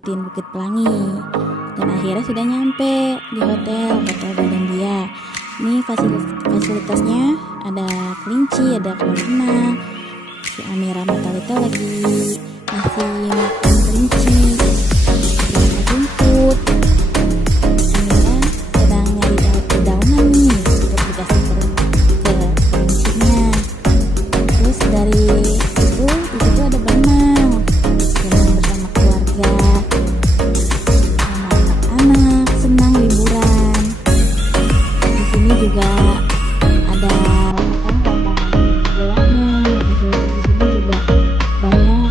ngelewatin Bukit Pelangi. Dan akhirnya sudah nyampe di Hotel Goldendia. Ini fasilitasnya ada kelinci, ada kolam renang. Si Amira Matalita lagi ngasih makan kelinci, makan rumput. Amira sedang nyari dedaunan nih untuk dikasih ke kelincinya. Terus dari itu di situ ada benang bersama keluarga, sama anak-anak senang liburan. Di sini juga ada gelangnya, di sini juga banyak.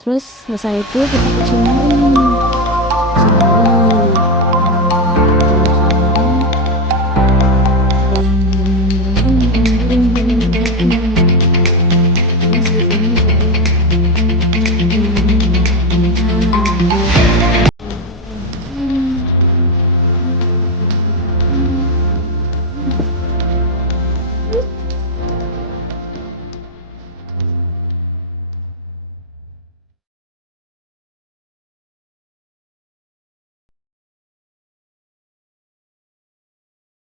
Terus selesai itu kita ke Cimahi.